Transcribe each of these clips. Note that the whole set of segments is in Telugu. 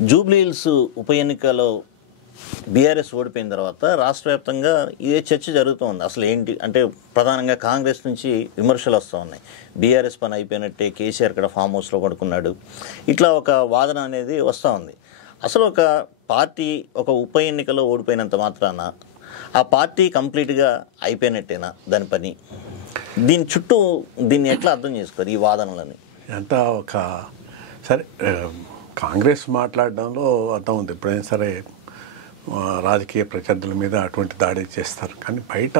జూబ్లీ హిల్స్ ఉప ఎన్నికలో బీఆర్ఎస్ ఓడిపోయిన తర్వాత రాష్ట్ర వ్యాప్తంగా ఇదే చర్చ జరుగుతోంది. అసలు ఏంటి అంటే ప్రధానంగా కాంగ్రెస్ నుంచి విమర్శలు వస్తూ ఉన్నాయి. బీఆర్ఎస్ పని అయిపోయినట్టే, కేసీఆర్ ఇక్కడ ఫామ్ హౌస్లో పడుకున్నాడు, ఇట్లా ఒక వాదన అనేది వస్తూ ఉంది. అసలు ఒక పార్టీ ఒక ఉప ఎన్నికలో ఓడిపోయినంత మాత్రాన ఆ పార్టీ కంప్లీట్గా అయిపోయినట్టేనా దాని పని? దీని చుట్టూ దీన్ని ఎట్లా అర్థం చేసుకోరు ఈ వాదనలని? అంతా ఒక సరే కాంగ్రెస్ మాట్లాడడంలో అర్థం ఉంది. ఎప్పుడైనా సరే రాజకీయ ప్రత్యర్థుల మీద అటువంటి దాడి చేస్తారు, కానీ బయట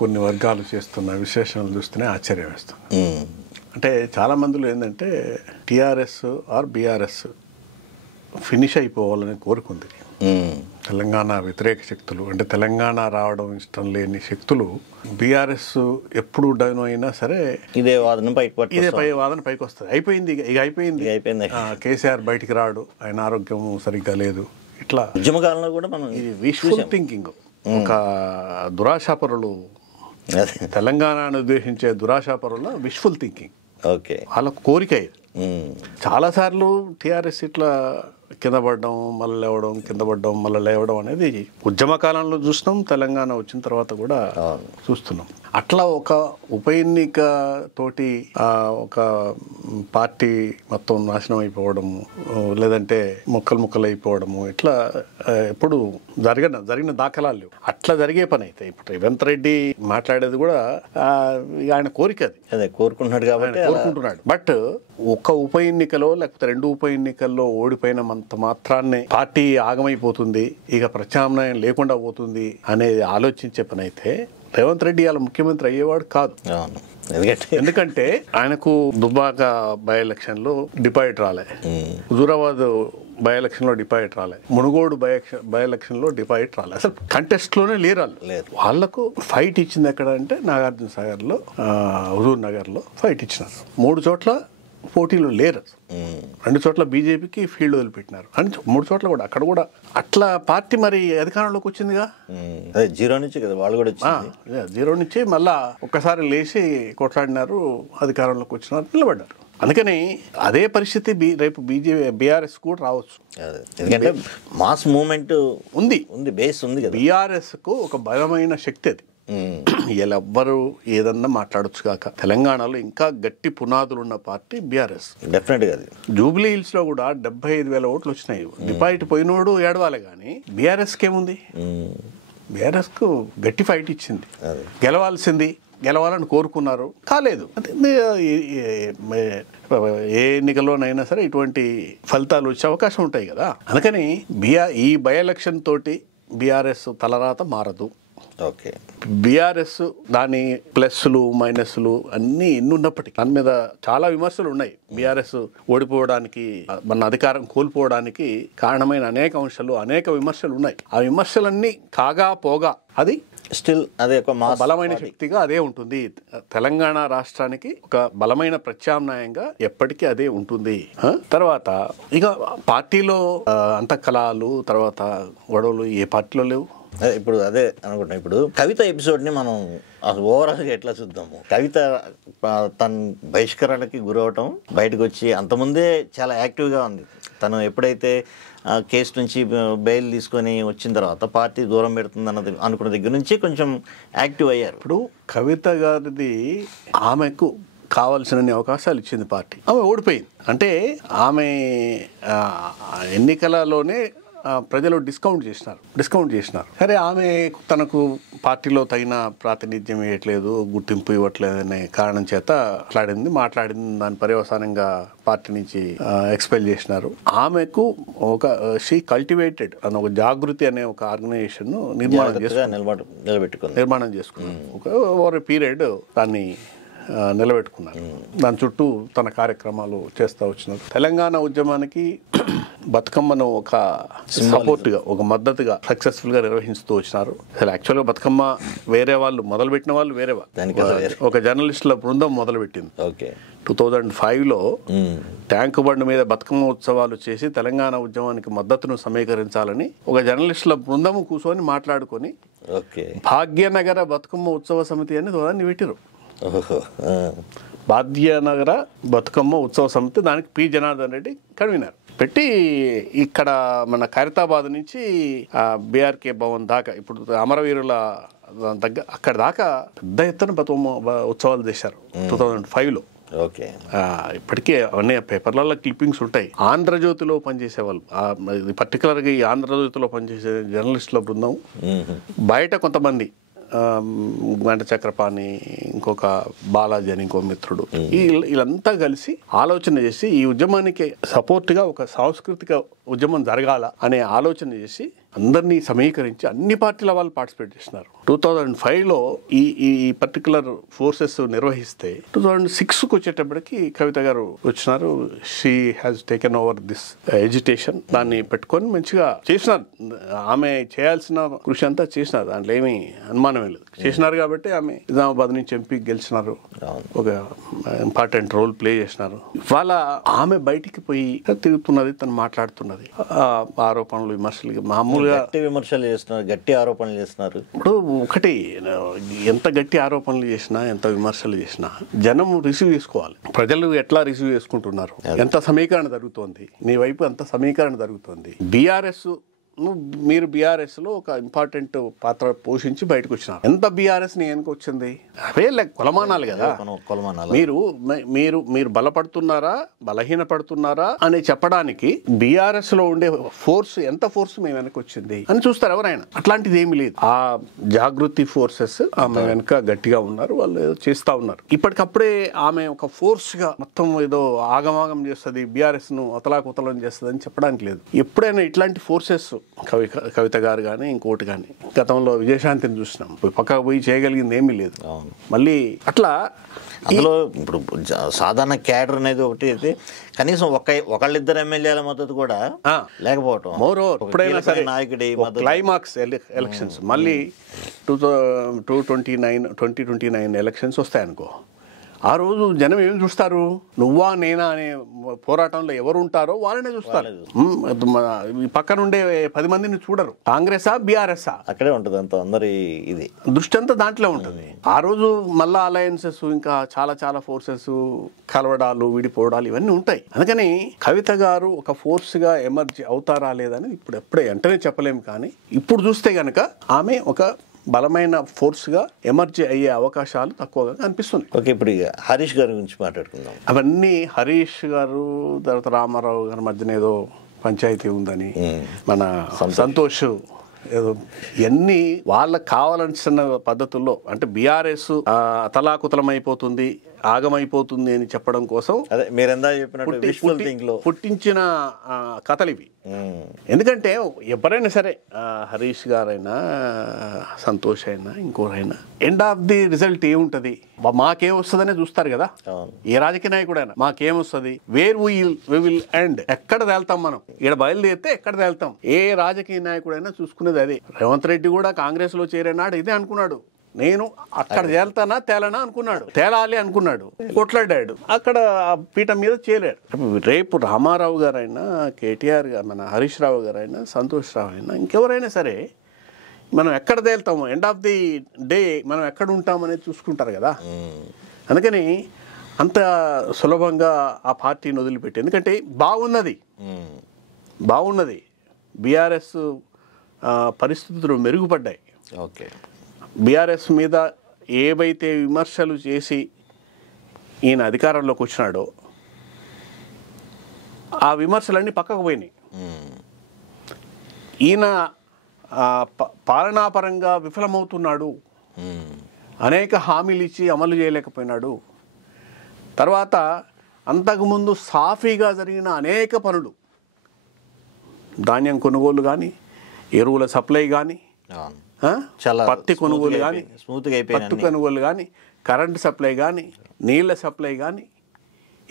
కొన్ని వర్గాలు చేస్తున్న విశ్లేషణలు చూస్తేనే ఆశ్చర్యం వేస్తుంది. అంటే చాలా మందిలో ఏంటంటే టీఆర్ఎస్ ఆర్ బీఆర్ఎస్ ఫినిష్ అయిపోవాలని కోరుకుంది. తెలంగాణ వ్యతిరేక శక్తులు అంటే తెలంగాణ రావడం ఇష్టం లేని శక్తులు బీఆర్ఎస్ ఎప్పుడు డౌన్ అయినా సరే ఇదే వాదన పైకి వస్తుంది. అయిపోయింది కేసీఆర్ బయటికి రాడు, ఆయన ఆరోగ్యం సరిగ్గా లేదు, ఇట్లా ఉద్యమకాలంలో కూడా మనం ఇది విష్ఫుల్ థింకింగ్. ఒక దురాశాపరులు, తెలంగాణను ఉద్దేశించే దురాశాపరుల విష్ఫుల్ థింకింగ్. ఓకే, వాళ్ళ కోరిక. చాలాసార్లు టీఆర్ఎస్ ఇట్లా కింద పడడం మళ్ళీ లేవడం, కింద పడడం మళ్ళీ లేవడం అనేది ఉద్యమ కాలంలో చూస్తున్నాం, తెలంగాణ వచ్చిన తర్వాత కూడా చూస్తున్నాం. అట్లా ఒక ఉప ఎన్నిక తోటి ఒక పార్టీ మొత్తం నాశనం అయిపోవడము, లేదంటే ముక్కలు అయిపోవడము, ఇట్లా ఎప్పుడు జరిగిన దాఖలాలు లేవు. అట్లా జరిగే పని అయితే ఇప్పుడు రేవంత్ రెడ్డి మాట్లాడేది కూడా ఆయన కోరిక, అదే కోరుకుంటున్నాడు కాబట్టి కోరుకుంటున్నాడు. బట్ ఒక ఉప ఎన్నికలో లేకపోతే 2 ఉప ఎన్నికల్లో ఓడిపోయినంత మాత్రాన్ని పార్టీ ఆగమైపోతుంది, ఇక ప్రత్యామ్నాయం లేకుండా పోతుంది అనేది ఆలోచించే పని అయితే రేవంత్ రెడ్డి అలా ముఖ్యమంత్రి అయ్యేవాడు కాదు. ఎందుకంటే ఆయనకు దుబ్బాక బై ఎలక్షన్ లో డిపాజిట్ రాలే, హుజూరాబాద్ బై ఎలక్షన్ లో డిపాజిట్ రాలే, మునుగోడు బై ఎలక్షన్ లో డిపాజిట్ రాలే, అసలు కంటెస్ట్ లోనే లేరు. వాళ్లకు ఫైట్ ఇచ్చింది ఎక్కడ అంటే నాగార్జున సాగర్ లో, హుజూర్ నగర్ లో ఫైట్ ఇచ్చినారు. 3 చోట్ల పోటీలు లేరు, 2 చోట్ల బీజేపీకి ఫీల్డ్ వదిలిపెట్టినారు, అని 3 చోట్ల కూడా అక్కడ కూడా అట్లా పార్టీ మరి అధికారంలోకి వచ్చిందిగా. జీరో నుంచి కదా వాళ్ళు కూడా, జీరో నుంచి మళ్ళా ఒక్కసారి లేచి కొట్లాడినారు, అధికారంలోకి వచ్చినారు, నిలబడ్డారు. అందుకని అదే పరిస్థితి రేపు బీఆర్ఎస్ కూడా రావచ్చు. ఎందుకంటే మాస్ మూవ్మెంట్ ఉంది, బేస్ ఉంది కదా. బీఆర్ఎస్ కు ఒక బలమైన శక్తి అది. వీళ్ళెవ్వరు ఏదన్నా మాట్లాడొచ్చు కాక తెలంగాణలో ఇంకా గట్టి పునాదులు ఉన్న పార్టీ బీఆర్ఎస్. డెఫినెట్ గా జూబ్లీ హిల్స్ లో కూడా 75,000 ఓట్లు వచ్చినాయి. డిపాజిట్ పోయినోడు ఏడవాలి, కానీ బీఆర్ఎస్ కి ఏముంది? బీఆర్ఎస్ కు గట్టి ఫైట్ ఇచ్చింది, గెలవాలని కోరుకున్నారు, కాలేదు. ఏ ఎన్నికల్లోనైనా సరే ఇటువంటి ఫలితాలు వచ్చే అవకాశం ఉంటాయి కదా. అందుకని ఈ బై ఎలక్షన్ తోటి బీఆర్ఎస్ తలరాత మారదు. ఓకే, బీఆర్ఎస్ దాని ప్లస్లు మైనస్లు అన్నీ ఎన్ని ఉన్నప్పటికీ దాని మీద చాలా విమర్శలు ఉన్నాయి. బీఆర్ఎస్ ఓడిపోవడానికి, మన అధికారం కోల్పోవడానికి కారణమైన అనేక అంశాలు, అనేక విమర్శలు ఉన్నాయి. ఆ విమర్శలన్నీ కాగా పోగా అది స్టిల్ అదే ఒక బలమైన శక్తిగా అదే ఉంటుంది. తెలంగాణ రాష్ట్రానికి ఒక బలమైన ప్రత్యామ్నాయంగా ఎప్పటికీ అదే ఉంటుంది. తర్వాత ఇక పార్టీలో అంతఃకలాలు, తర్వాత గొడవలు ఏ పార్టీలో లేవు. ఇప్పుడు అదే అనుకుంటున్నా. ఇప్పుడు కవిత ఎపిసోడ్ని మనం ఓవరాల్గా ఎట్లా చూద్దాము? కవిత తన బహిష్కరణకి గురవటం, బయటకు వచ్చి అంతకుముందే చాలా యాక్టివ్గా ఉంది. తను ఎప్పుడైతే కేసు నుంచి బెయిల్ తీసుకొని వచ్చిన తర్వాత పార్టీ దూరం పెడుతుంది అన్నది అనుకున్న దగ్గర నుంచి కొంచెం యాక్టివ్ అయ్యారు. ఇప్పుడు కవిత గారిది ఆమెకు కావాల్సిన అవకాశాలు ఇచ్చింది పార్టీ, ఆమె ఓడిపోయింది. అంటే ఆమె ఎన్నికలలోనే ప్రజలు డిస్కౌంట్ చేసినారు. సరే, ఆమె తనకు పార్టీలో తగిన ప్రాతినిధ్యం ఇవ్వట్లేదు, గుర్తింపు ఇవ్వట్లేదు అనే కారణం చేత మాట్లాడింది. దాని పర్యవసానంగా పార్టీ నుంచి ఎక్స్పెల్ చేసినారు. ఆమెకు ఒక షీ కల్టివేటెడ్ అనే ఒక జాగృతి అనే ఒక ఆర్గనైజేషన్ నిర్మాణం చేసుకున్నారు. ఓవర్ పీరియడ్ దాన్ని నిలబెట్టుకున్నారు. దాని చుట్టూ తన కార్యక్రమాలు చేస్తూ వచ్చినారు. తెలంగాణ ఉద్యమానికి బతుకమ్మను ఒక సపోర్ట్గా, ఒక మద్దతుగా సక్సెస్ఫుల్ గా నిర్వహిస్తూ వచ్చినారు. అసలు యాక్చువల్గా బతుకమ్మ వేరే వాళ్ళు మొదలుపెట్టిన వాళ్ళు, ఒక జర్నలిస్టుల బృందం మొదలుపెట్టింది. 2005లో ట్యాంకు బండ్ మీద బతుకమ్మ ఉత్సవాలు చేసి తెలంగాణ ఉద్యమానికి మద్దతును సమీకరించాలని ఒక జర్నలిస్టుల బృందము కూర్చొని మాట్లాడుకొని భాగ్యనగర బతుకమ్మ ఉత్సవ సమితి అని దాన్ని పెట్టిరు. భాగ్యనగర బతుకమ్మ ఉత్సవ సమితి, దానికి పి జనార్దన్ రెడ్డి కన్వీనర్. పెట్టి ఇక్కడ మన ఖైరతాబాద్ నుంచి బీఆర్కే భవన్ దాకా ఇప్పుడు అమరవీరుల దగ్గర అక్కడ దాకా పెద్ద ఎత్తున ఉత్సవాలు చేశారు 2005లో. ఓకే, ఇప్పటికే అవన్నీ పేపర్లలో క్లిప్పింగ్స్ ఉంటాయి. ఆంధ్రజ్యోతిలో పనిచేసే వాళ్ళు, పర్టికులర్గా ఈ ఆంధ్రజ్యోతిలో పనిచేసే జర్నలిస్టుల బృందం, బయట కొంతమంది గంట చక్రపాణి, ఇంకొక బాలాజీ అని ఇంకో మిత్రుడు, వీళ్ళంతా కలిసి ఆలోచన చేసి ఈ ఉద్యమానికి సపోర్ట్గా ఒక సాంస్కృతిక ఉద్యమం జరగాల అనే ఆలోచన చేసి అందరినీ సమీకరించి అన్ని పార్టీల వాళ్ళు పార్టిసిపేట్ చేసినారు. 2005లో ఈ పర్టికులర్ ఫోర్సెస్ నిర్వహిస్తే 2006కు వచ్చేటప్పటికి కవిత గారు వచ్చినారు. She has taken over this education. దాన్ని పెట్టుకొని మంచిగా చేసినారు. ఆమె చేయాల్సిన కృషి అంతా చేసినారు, దాంట్లో ఏమీ అనుమానమే లేదు. చేసినారు కాబట్టి ఆమె నిజామాబాద్ నుంచి ఎంపీ గెలిచినారు, ఒక ఇంపార్టెంట్ రోల్ ప్లే చేసినారు. ఇవాళ ఆమె బయటికి పోయి తిరుగుతున్నది, తను మాట్లాడుతున్నది, ఆరోపణలు విమర్శలు మామూలుగా విమర్శలు చేస్తున్నారు, గట్టి ఆరోపణలు చేస్తున్నారు. ఇప్పుడు ఒకటి, ఎంత గట్టి ఆరోపణలు చేసినా ఎంత విమర్శలు చేసినా జనం రిసీవ్ చేసుకోవాలి. ప్రజలు ఎట్లా రిసీవ్ చేసుకుంటున్నారు, ఎంత సమీకరణ జరుగుతోంది, నీ వైపు ఎంత సమీకరణ జరుగుతోంది. మీరు బీఆర్ఎస్ లో ఒక ఇంపార్టెంట్ పాత్ర పోషించి బయటకు వచ్చినారు. ఎంత బీఆర్ఎస్ ని వెనుక వచ్చింది, అవే కొలమానాలు కదా. మీరు బలపడుతున్నారా బలహీనపడుతున్నారా అని చెప్పడానికి బీఆర్ఎస్ లో ఉండే ఎంత ఫోర్స్ మేము వెనక వచ్చింది అని చూస్తారు ఎవరైనా. అట్లాంటిది ఏమి లేదు. ఆ జాగృతి ఫోర్సెస్ ఆమె వెనక గట్టిగా ఉన్నారు, వాళ్ళు ఏదో చేస్తా ఉన్నారు. ఇప్పటికప్పుడే ఆమె ఒక ఫోర్స్ గా మొత్తం ఏదో ఆగమాగం చేస్తుంది, బీఆర్ఎస్ ను అతలాకుతలం చేస్తుంది అని చెప్పడానికి లేదు. ఎప్పుడైనా ఇట్లాంటి ఫోర్సెస్, కవిత గారు కానీ ఇంకోటి కానీ, గతంలో విజయశాంతిని చూసినాం, పక్కకు పోయి చేయగలిగింది ఏమీ లేదు. మళ్ళీ అట్లా అందులో ఇప్పుడు సాధారణ క్యాడర్ అనేది ఒకటి అయితే కనీసం ఒకళ్ళిద్దరు ఎమ్మెల్యేల మద్దతు కూడా లేకపోవటం. ఎప్పుడైనా సరే నాయకుడి క్లైమాక్స్ ఎలక్షన్స్ మళ్ళీ 2029 ఎలక్షన్స్ వస్తాయనుకో, ఆ రోజు జనం ఏం చూస్తారు, నువ్వా నేనా అనే పోరాటంలో ఎవరు ఉంటారో వాళ్ళనే చూస్తారు. పక్కన ఉండే 10 మందిని చూడరు. కాంగ్రెసా బీఆర్ఎస్ఆ అక్కడే ఉంటుంది, అంత అందరి ఇది దృష్టి అంతా దాంట్లో ఉంటుంది. ఆ రోజు మళ్ళా అలయన్సెస్, ఇంకా చాలా చాలా ఫోర్సెస్ కలవడాలు, విడిపోవడాలు ఇవన్నీ ఉంటాయి. అందుకని కవిత గారు ఒక ఫోర్స్ గా ఎమర్జీ అవుతారా లేదని ఇప్పుడు ఎప్పుడే వెంటనే చెప్పలేము. కానీ ఇప్పుడు చూస్తే గనక ఆమె ఒక బలమైన ఫోర్స్ గా ఎమర్జీ అయ్యే అవకాశాలు తక్కువగా కనిపిస్తుంది. ఓకే, ఇప్పుడు హరీష్ గారి గురించి మాట్లాడుకుందాం. అవన్నీ హరీష్ గారు తర్వాత రామారావు గారి మధ్యన ఏదో పంచాయతీ ఉందని, మన సంతోష్ ఏదో ఇవన్నీ వాళ్ళకి కావాల్సిన పద్ధతుల్లో, అంటే బీఆర్ఎస్ తలాకుతలం అయిపోతుంది, ఆగమైపోతుంది అని చెప్పడం కోసం పుట్టించిన కథలు ఇవి. ఎందుకంటే ఎవరైనా సరే, హరీష్ గారైనా సంతోష్ అయినా ఇంకోరైనా, ఎండ్ ఆఫ్ ది రిజల్ట్ ఏముంటది, మాకేం వస్తుందనే చూస్తారు కదా. ఏ రాజకీయ నాయకుడైనా మాకేమొస్తుంది, వేర్ వి విల్ ఎండ్, ఎక్కడ తేల్తాం మనం, ఇక్కడ బయలుదేరితే ఎక్కడ తేల్తాం. ఏ రాజకీయ నాయకుడైనా చూసుకునేది అదే. రేవంత్ రెడ్డి కూడా కాంగ్రెస్ లో చేరేనాడు ఇదే అనుకున్నాడు, నేను అక్కడ తేల్తానా తేలనా అనుకున్నాడు, తేలాలి అనుకున్నాడు, కొట్లాడాడు, అక్కడ పీఠం మీద చేరాడు. రేపు రామారావు గారైనా, కేటీఆర్ గారు, మన హరీష్ రావు గారైనా, సంతోష్ రావు అయినా, ఇంకెవరైనా సరే మనం ఎక్కడ తేల్తాము, ఎండ్ ఆఫ్ ది డే మనం ఎక్కడ ఉంటామనేది చూసుకుంటారు కదా. అందుకని అంత సులభంగా ఆ పార్టీని వదిలిపెట్టి, ఎందుకంటే బాగున్నది బీఆర్ఎస్ పరిస్థితులు మెరుగుపడ్డాయి. ఓకే, బీఆర్ఎస్ మీద ఏవైతే విమర్శలు చేసి ఈయన అధికారంలోకి వచ్చినాడో ఆ విమర్శలన్నీ పక్కకు పోయినాయి. ఈయన పాలనాపరంగా విఫలమవుతున్నాడు, అనేక హామీలు ఇచ్చి అమలు చేయలేకపోయినాడు. తర్వాత అంతకుముందు సాఫీగా జరిగిన అనేక పనులు, ధాన్యం కొనుగోలు కానీ, ఎరువుల సప్లై కానీ, పత్తి కొనుగోలు కానీ, పత్తి కొనుగోలు కానీ, కరెంటు సప్లై కానీ, నీళ్ల సప్లై కానీ,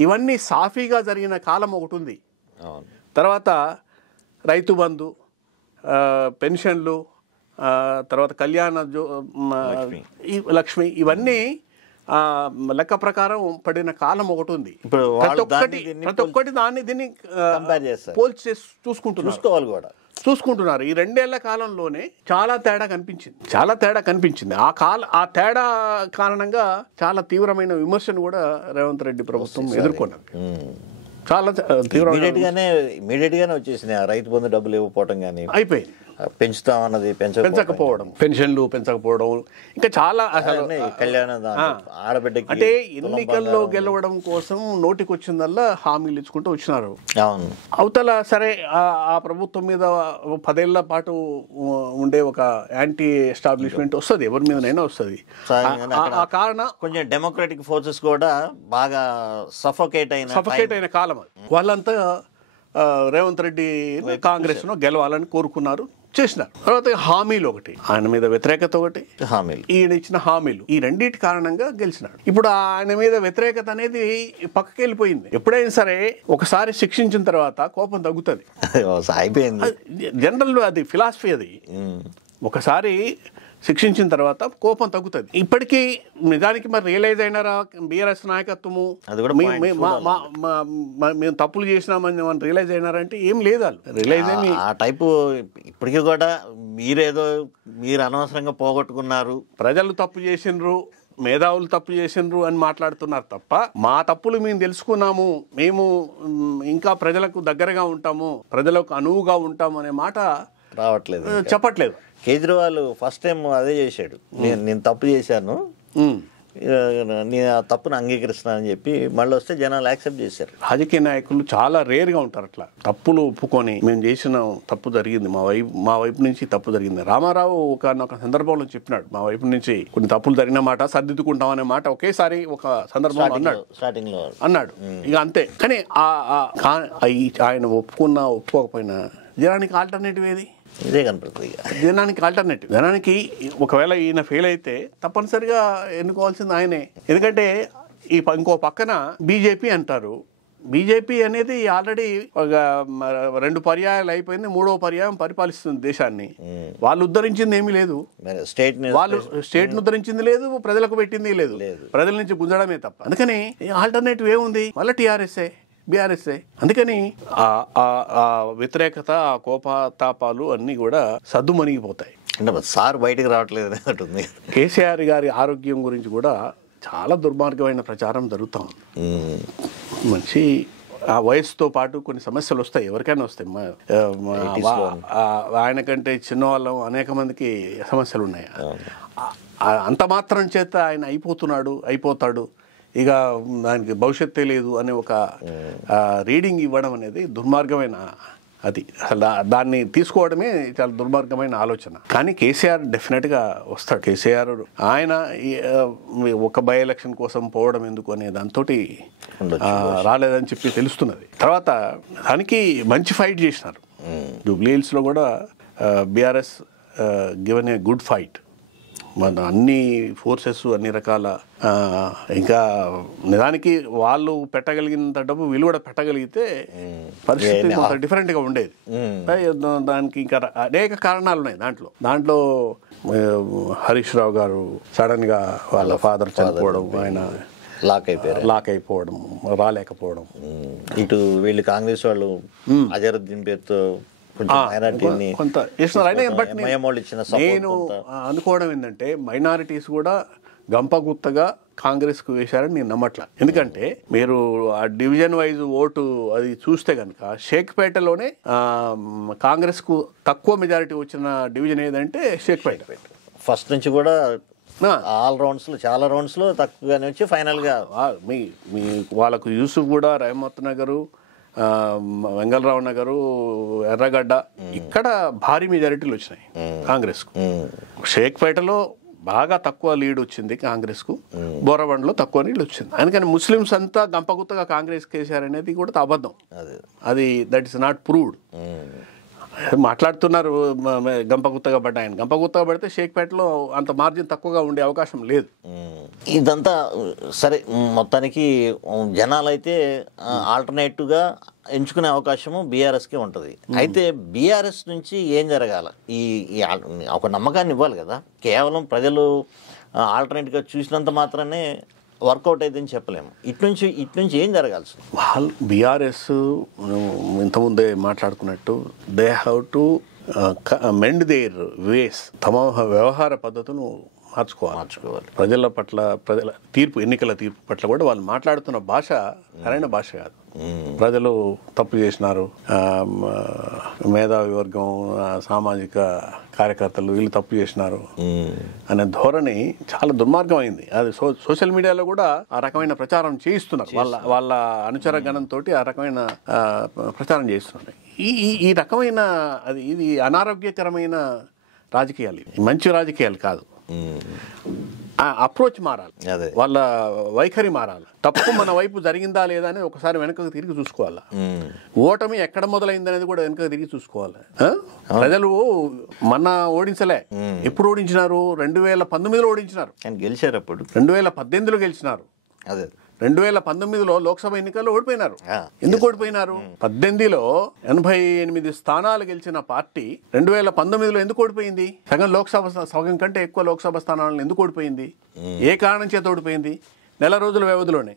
ఇవన్నీ సాఫీగా జరిగిన కాలం ఒకటి ఉంది. తర్వాత రైతు బంధు, పెన్షన్లు, తర్వాత కళ్యాణ లక్ష్మి, ఇవన్నీ లెక్క ప్రకారం పడిన కాలం ఒకటి ఉంది. ప్రతి ఒక్కటి దీన్ని పోల్చి చూసుకుంటున్నారు. ఈ 2 ఏళ్ల కాలంలోనే చాలా తేడా కనిపించింది. ఆ తేడా కారణంగా చాలా తీవ్రమైన విమర్శను కూడా రేవంత్ రెడ్డి ప్రభుత్వం ఎదుర్కొన్నది. చాలా తీవ్రంగా ఇమీడియట్ గానే వచ్చేసినాయి. ఆ రైతు బంధు డబ్బులు ఇవ్వకపోవటం కానీ, అయిపోయింది. పెంచుతామన్నది పెంచకపోవడం, పెన్షన్లు పెంచకపోవడం, ఇంకా చాలా అసలు ఆడబిడ్డకి అంటే ఎన్నికల్లో గెలవడం కోసం నోటికొచ్చిందల్లా హామీలు ఇచ్చుకుంటూ వచ్చినారు. అవును, అవతల సరే ఆ ప్రభుత్వం మీద 10 ఏళ్ల పాటు ఉండే ఒక యాంటీ ఎస్టాబ్లిష్మెంట్ వస్తుంది, ఎవరి మీదనైనా వస్తుంది. ఆ కారణం కొంచెం డెమోక్రటిక్ ఫోర్సెస్ కూడా బాగా సఫోకేట్ అయిన కాలం అది. వాళ్ళంతా రేవంత్ రెడ్డి కాంగ్రెస్ ను గెలవాలని కోరుకున్నారు, చేసినారు. తర్వాత హామీలు ఒకటి, ఆయన మీద వ్యతిరేకత ఒకటి, హామీలు, ఈయన ఇచ్చిన హామీలు, ఈ రెండింటి కారణంగా గెలిచినాడు. ఇప్పుడు ఆయన మీద వ్యతిరేకత అనేది పక్కకి వెళ్ళిపోయింది. ఎప్పుడైనా సరే ఒకసారి శిక్షించిన తర్వాత కోపం తగ్గుతుంది, అయిపోయింది. జనరల్ అది ఫిలాసఫీ అది. ఒకసారి శిక్షించిన తర్వాత కోపం తగ్గుతుంది. ఇప్పటికీ నిజానికి మరి రియలైజ్ అయినారా బీఆర్ఎస్ నాయకత్వము మేము తప్పులు చేసినామని రియలైజ్ అయినారంటే ఏం లేదు. వాళ్ళు రియలైజ్ అయ్యి ఆ టైపు ఇప్పటికీ కూడా మీరు అనవసరంగా పోగొట్టుకున్నారు, ప్రజలు తప్పు చేసిండ్రు, మేధావులు తప్పు చేసిండ్రు అని మాట్లాడుతున్నారు తప్ప మా తప్పులు మేము తెలుసుకున్నాము, మేము ఇంకా ప్రజలకు దగ్గరగా ఉంటాము, ప్రజలకు అనువుగా ఉంటాము అనే మాట రావట్లేదు, చెప్పట్లేదు. కేజ్రీవాల్ ఫస్ట్ టైం అదే చేశాడు, నేను తప్పు చేశాను, నేను ఆ తప్పును అంగీకరిస్తున్నానని చెప్పి మళ్ళీ వస్తే జనాలు యాక్సెప్ట్ చేశారు. రాజకీయ నాయకులు చాలా రేర్గా ఉంటారు అట్లా తప్పులు ఒప్పుకొని మేము చేసిన తప్పు జరిగింది, మా వైపు నుంచి తప్పు జరిగింది. రామారావు ఒక సందర్భంలో చెప్పినాడు, మా వైపు నుంచి కొన్ని తప్పులు జరిగిన మాట సర్దిద్దుకుంటాం అనే మాట ఒకేసారి ఒక సందర్భంలో అన్నాడు, స్టార్టింగ్ లో అన్నాడు. ఇక అంతే. కానీ ఆయన ఒప్పుకోకపోయినా జనానికి ఆల్టర్నేటివ్ ఏది? ఇదే కనపడుతుంది. జనానికి ఆల్టర్నేటివ్, జనానికి ఒకవేళ ఈయన ఫెయిల్ అయితే తప్పనిసరిగా ఎన్నుకోవాల్సింది ఆయనే. ఎందుకంటే ఇంకో పక్కన బీజేపీ అంటారు. బీజేపీ అనేది ఆల్రెడీ ఒక 2 పర్యాయాలు అయిపోయింది, 3వ పర్యాయం పరిపాలిస్తుంది దేశాన్ని. వాళ్ళు ఉద్ధరించింది ఏమీ లేదు, వాళ్ళు స్టేట్ ను ఉద్ధరించింది లేదు, ప్రజలకు పెట్టింది లేదు, ప్రజల నుంచి గుంజడమే తప్ప. అందుకని ఆల్టర్నేటివ్ ఏముంది? మళ్ళీ టీఆర్ఎస్ఏ, బీఆర్ఎస్ఏ. అందుకని ఆ వ్యతిరేకత, ఆ కోపతాపాలు అన్నీ కూడా సద్దుమణిగిపోతాయి. సార్ బయటకు రావట్లేదు. కేసీఆర్ గారి ఆరోగ్యం గురించి కూడా చాలా దుర్మార్గమైన ప్రచారం జరుగుతూ ఉంది. మంచి ఆ వయసుతో పాటు కొన్ని సమస్యలు వస్తాయి, ఎవరికైనా వస్తాయి. ఆయన కంటే చిన్నవాళ్ళం అనేక మందికి సమస్యలు ఉన్నాయి. అంత మాత్రం చేత ఆయన అయిపోతాడు, ఇక దానికి భవిష్యత్తే లేదు అనే ఒక రీడింగ్ ఇవ్వడం అనేది దుర్మార్గమైన, అది అసలు దాన్ని తీసుకోవడమే చాలా దుర్మార్గమైన ఆలోచన. కానీ కేసీఆర్ డెఫినెట్గా వస్తాడు. కేసీఆర్ ఆయన ఒక బై ఎలక్షన్ కోసం పోవడం ఎందుకు అనే దాంతో రాలేదని చెప్పి తెలుస్తున్నది. తర్వాత దానికి మంచి ఫైట్ చేసినారు. జూబ్లీ హిల్స్లో కూడా BRS given a good fight. మన అన్ని ఫోర్సెస్ అన్ని రకాల, ఇంకా నిజానికి వాళ్ళు పెట్టగలిగినంత డబ్బు వీళ్ళు కూడా పెట్టగలిగితే పరిస్థితి కొంత డిఫరెంట్గా ఉండేది. దానికి ఇంకా అనేక కారణాలు ఉన్నాయి. దాంట్లో హరీష్ రావు గారు సడన్ గా వాళ్ళ ఫాదర్ చనిపోవడం, ఆయన లాక్ అయిపోవడం, రాలేకపోవడం, ఇటు వీళ్ళు కాంగ్రెస్ వాళ్ళు అజరుద్దీన్ పేరుతో కొంత ఇస్తున్నారు. బట్ నేను అనుకోవడం ఏంటంటే మైనారిటీస్ కూడా గంపగుత్తగా కాంగ్రెస్ కు వేశారని నేను నమ్మట్లా. ఎందుకంటే మీరు ఆ డివిజన్ వైజ్ ఓటు అది చూస్తే కనుక షేక్పేటలోనే కాంగ్రెస్ కు తక్కువ మెజారిటీ వచ్చిన డివిజన్ ఏదంటే షేక్పేట. ఫస్ట్ నుంచి కూడా చాలా రౌండ్స్ లో తక్కువగానే వచ్చి ఫైనల్ గా మీ వాళ్ళకు యూసుఫ్ కూడా, రహమత్ నగరు, వెంగళరావు నగరు, ఎర్రగడ్డ, ఇక్కడ భారీ మెజారిటీలు వచ్చినాయి కాంగ్రెస్ కు. షేక్పేటలో బాగా తక్కువ లీడ్ వచ్చింది కాంగ్రెస్ కు, బోరబండ్లో తక్కువ లీడ్ వచ్చింది. అందుకని ముస్లిమ్స్ అంతా గంపగుత్తగా కాంగ్రెస్ కేసీఆర్ అనేది కూడా అబద్ధం. అది దట్ ఇస్ నాట్ ప్రూవ్డ్. మాట్లాడుతున్నారు గంపగుత్తగా పడ్డాయని. గంపగుత్తగా పడితే షేక్పేటలో అంత మార్జిన్ తక్కువగా ఉండే అవకాశం లేదు. ఇదంతా సరే, మొత్తానికి జనాలైతే ఆల్టర్నేటివ్గా ఎంచుకునే అవకాశము బీఆర్ఎస్కే ఉంటుంది. అయితే బీఆర్ఎస్ నుంచి ఏం జరగాల? ఈ ఒక నమ్మకాన్ని ఇవ్వాలి కదా. కేవలం ప్రజలు ఆల్టర్నేటివ్గా చూసినంత మాత్రమే వర్కౌట్ అయితేని చెప్పలేము. ఇట్నుంచి ఏం జరగాల్సి? వాళ్ళు బీఆర్ఎస్ ఇంతకుముందే మాట్లాడుకున్నట్టు they have to mend their ways, తమ వ్యవహార పద్ధతులను మార్చుకోవాలి. ప్రజల పట్ల ఎన్నికల తీర్పు పట్ల కూడా వాళ్ళు మాట్లాడుతున్న భాష సరైన భాష కాదు. ప్రజలు తప్పు చేసినారు, మేధావి వర్గం, సామాజిక కార్యకర్తలు వీళ్ళు తప్పు చేసినారు అనే ధోరణి చాలా దుర్మార్గం అయింది. అది సోషల్ మీడియాలో కూడా ఆ రకమైన ప్రచారం చేయిస్తున్నారు. వాళ్ళ అనుచర గణంతో ఆ రకమైన ప్రచారం చేస్తున్నారు. ఈ రకమైన ఇది అనారోగ్యకరమైన రాజకీయాలు, మంచి రాజకీయాలు కాదు. అప్రోచ్ మారాలి, వాళ్ళ వైఖరి మారాలి. తప్పు మన వైపు జరిగిందా లేదా అనేది ఒకసారి వెనకకు తిరిగి చూసుకోవాలి. ఓటమి ఎక్కడ మొదలైంది అనేది కూడా వెనకకు తిరిగి చూసుకోవాలి. ప్రజలు మన ఓడించలే. ఎప్పుడు ఓడించినారు? 2019లో ఓడించినారు, గెలిచారు. అప్పుడు 2018లో గెలిచినారు. 2019లో లోక్సభ ఎన్నికల్లో ఓడిపోయినారు. ఎందుకు ఓడిపోయినారు? 18లో 88 స్థానాలు గెలిచిన పార్టీ 2019లో ఎందుకు ఓడిపోయింది? సగం కంటే ఎక్కువ లోక్సభ స్థానాలను ఎందుకు ఓడిపోయింది? ఏ కారణం చేత ఓడిపోయింది? నెల రోజుల వ్యవధిలోనే.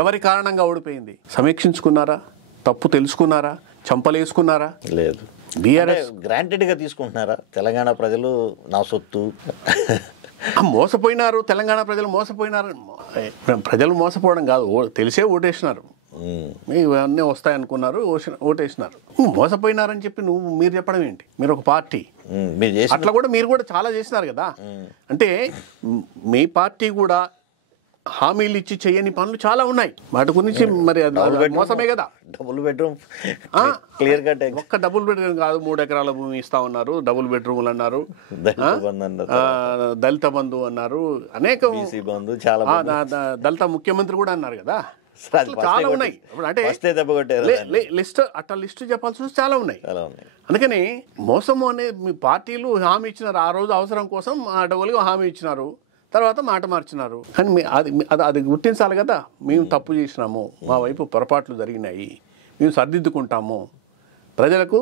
ఎవరి కారణంగా ఓడిపోయింది? సమీక్షించుకున్నారా? తప్పు తెలుసుకున్నారా? చంపలేసుకున్నారా? లేదు. బీఆర్ఎస్ గ్రాంటెడ్ గా తీసుకుంటున్నారా? తెలంగాణ ప్రజలు నా సొత్తు మోసపోయినారు. తెలంగాణ ప్రజలు మోసపోయినారు. ప్రజలు మోసపోవడం కాదు, తెలిసే ఓటేసినారు. ఇవన్నీ వస్తాయనుకున్నారు, ఓటేసినారు. మోసపోయినారని చెప్పి మీరు చెప్పడం ఏంటి? మీరు ఒక పార్టీ, అట్లా కూడా మీరు కూడా చాలా చేసినారు కదా. అంటే మీ పార్టీ కూడా హామీలు ఇచ్చి చేయని పనులు చాలా ఉన్నాయి. వాటి గురించి మరి మోసమే కదా. Double bedroom clear cut. ఒక్క డబుల్ బెడ్రూమ్ కాదు, 3 ఎకరాల భూమి ఇస్తా ఉన్నారు, డబుల్ బెడ్రూమ్లు అన్నారు, దళిత బంధు అన్నారు, అనేక దళిత ముఖ్యమంత్రి కూడా అన్నారు కదా. చాలా ఉన్నాయి. అంటే లిస్ట్ చెప్పాల్సి వస్తే చాలా ఉన్నాయి. అందుకని మోసము అనే మీ పార్టీలు హామీ ఇచ్చినారు. ఆ రోజు అవసరం కోసం ఆ డబుల్గా హామీ ఇచ్చినారు, తర్వాత మాట మార్చినారు. కానీ అది గుర్తించాలి కదా. మేము తప్పు చేసినాము, మా వైపు పొరపాట్లు జరిగినాయి, మేము సర్దిద్దుకుంటాము, ప్రజలకు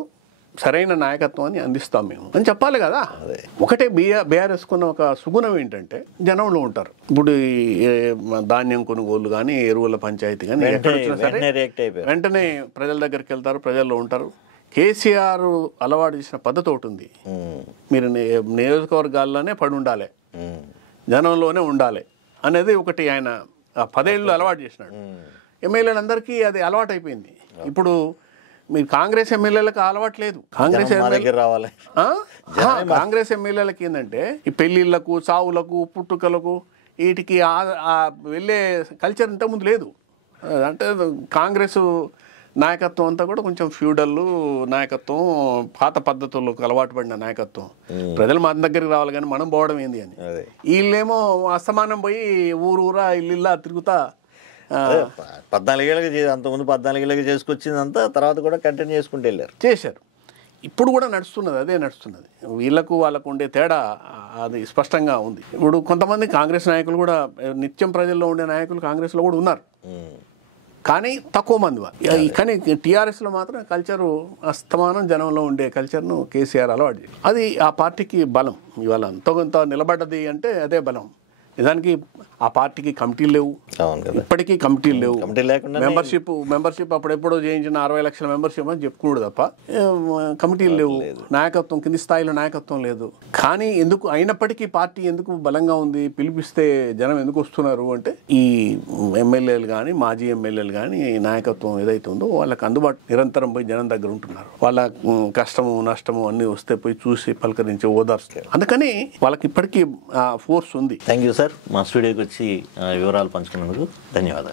సరైన నాయకత్వాన్ని అందిస్తాం మేము అని చెప్పాలి కదా. ఒకటే బీఆర్ఎస్కున్న ఒక సుగుణం ఏంటంటే జనంలో ఉంటారు. ఇప్పుడు ధాన్యం కొనుగోలు కానీ, ఎరువుల పంచాయతీ కానీ ఎక్కడ వచ్చినా సరే వెంటనే ప్రజల దగ్గరికి వెళ్తారు, ప్రజల్లో ఉంటారు. కేసీఆర్ అలవాటు చేసిన పద్ధతి ఒకటి ఉంది. మీరు నియోజకవర్గాల్లోనే పడి ఉండాలి, జనంలోనే ఉండాలి అనేది ఒకటి ఆయన 10 ఏళ్ళు అలవాటు చేసినాడు. ఎమ్మెల్యేలందరికీ అది అలవాటు అయిపోయింది. ఇప్పుడు మీరు కాంగ్రెస్ ఎమ్మెల్యేలకు అలవాటు లేదు. కాంగ్రెస్ ఎమ్మెల్యేలకి ఏంటంటే ఈ పెళ్లిళ్లకు, చావులకు, పుట్టుకలకు వీటికి వెళ్ళే కల్చర్ ఇంతకుముందు లేదు. అంటే కాంగ్రెస్ నాయకత్వం అంతా కూడా కొంచెం ఫ్యూడల్ నాయకత్వం, పాత పద్ధతులకు అలవాటు పడిన నాయకత్వం. ప్రజలు మన దగ్గరికి రావాలి కానీ మనం పోవడం ఏంది అని. వీళ్ళేమో అస్తమానం పోయి ఊరూరా ఇల్లు తిరుగుతా 14 ఏళ్ళకి అంతకుముందు 14 ఏళ్ళకి చేసుకొచ్చిందంతా తర్వాత కూడా కంటిన్యూ చేసుకుంటూ చేశారు. ఇప్పుడు కూడా నడుస్తున్నది, అదే నడుస్తున్నది. వీళ్ళకు వాళ్ళకు ఉండే తేడా అది స్పష్టంగా ఉంది. ఇప్పుడు కొంతమంది కాంగ్రెస్ నాయకులు కూడా, నిత్యం ప్రజల్లో ఉండే నాయకులు కాంగ్రెస్లో కూడా ఉన్నారు, కానీ తక్కువ మంది. కానీ టీఆర్ఎస్లో మాత్రం కల్చరు అస్తమానం జనంలో ఉండే కల్చర్ను కేసీఆర్ అలవాటు చేయాలి. అది ఆ పార్టీకి బలం. ఇవాళ ఎంతో కొంత నిలబడ్డది అంటే అదే బలం. నిజానికి ఆ పార్టీకి కమిటీలు లేవు, ఇప్పటికీ కమిటీలు లేవు. మెంబర్షిప్ అప్పుడెప్పుడో చేయించిన 60 లక్షల మెంబర్షిప్ అని చెప్పుకున్నాడు తప్ప కమిటీలు లేవు, నాయకత్వం కింది స్థాయిలో నాయకత్వం లేదు. కానీ ఎందుకు అయినప్పటికీ పార్టీ ఎందుకు బలంగా ఉంది? పిలిపిస్తే జనం ఎందుకు వస్తున్నారు అంటే ఈ ఎమ్మెల్యేలు కానీ, మాజీ ఎమ్మెల్యేలు కానీ నాయకత్వం ఏదైతే ఉందో వాళ్ళకి అందుబాటు, నిరంతరం పోయి జనం దగ్గర ఉంటున్నారు. వాళ్ళ కష్టము నష్టము అన్నీ వస్తే పోయి చూసి పలకరించి ఓదార్స్తారు. అందుకని వాళ్ళకి ఇప్పటికీ ఫోర్స్ ఉంది. థ్యాంక్ యూ సార్, మా స్టూడియోకి వచ్చి వివరాలు పంచుకున్నందుకు ధన్యవాదాలు.